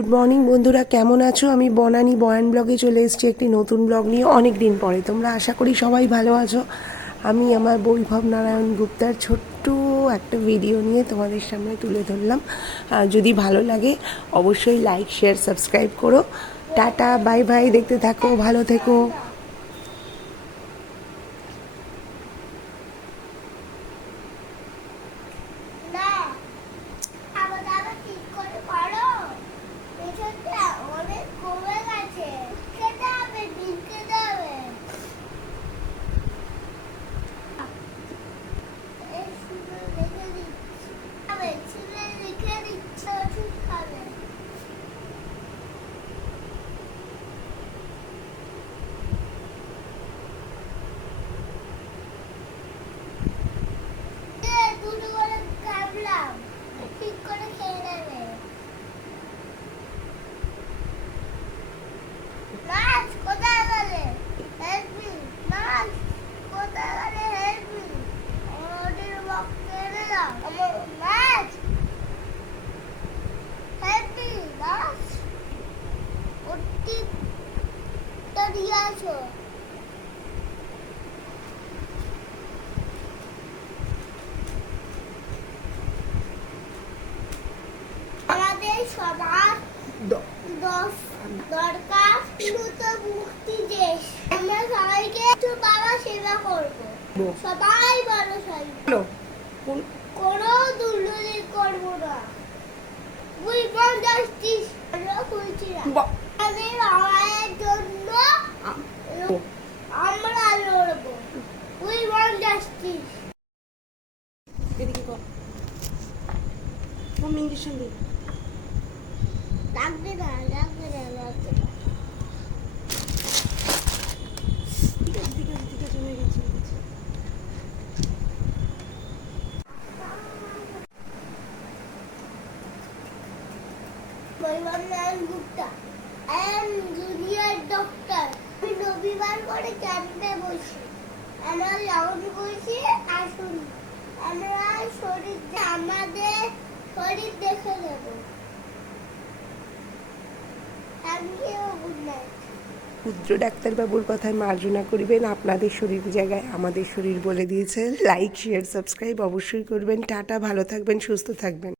Good morning বন্ধুরা, কেমন আছো? আমি বনানী বয়ান ব্লগে চলে এসেছি একটি নতুন ব্লগ নিয়ে অনেক দিন পরে। তোমরা আশা করি সবাই ভালো আছো। আমি আমার বৈভব নারায়ণ গুপ্তার ছোট্ট একটা ভিডিও নিয়ে তোমাদের সামনে তুলে ধরলাম। যদি ভালো লাগে অবশ্যই লাইক, শেয়ার, সাবস্ক্রাইব করো। টাটা, বাই বাই, দেখতে থাকো, ভালো থেকো। আমাদের সবার দরকার শুধু মুক্তি দেশ। আমরা সবাইকে একটু বাবা সেবা করবো, সবাই বড় সবাই কোনো দুর্নীতি করবো না। We want justice. আমরা খুঁজছি না আমাদের মায়ের জন্য, আমরা লড়বো। We want justice. এদিকে কর, ইঞ্জেকশন দিই। লাগবে না, লাগবে না, লাগবে না। ঠিক আছে, ঠিক আছে, ঠিক আছে, হয়ে গেছে, হয়ে গেছে। Vaibhav Narayan Gupta, I am junior doctor. আমি রবিবার করে ক্যাম্পে বসি। আমরা যখন বসি আসুন, আমরা আমাদের শরীর দেখে নেব। Thank you, good night. ক্ষুদ্র ডাক্তারবাবুর কথায় মার্জনা করিবেন, আপনাদের শরীর জায়গায় আমাদের শরীর বলে দিয়েছে। লাইক, শেয়ার, সাবস্ক্রাইব অবশ্যই করবেন। টাটা, ভালো থাকবেন, সুস্থ থাকবেন।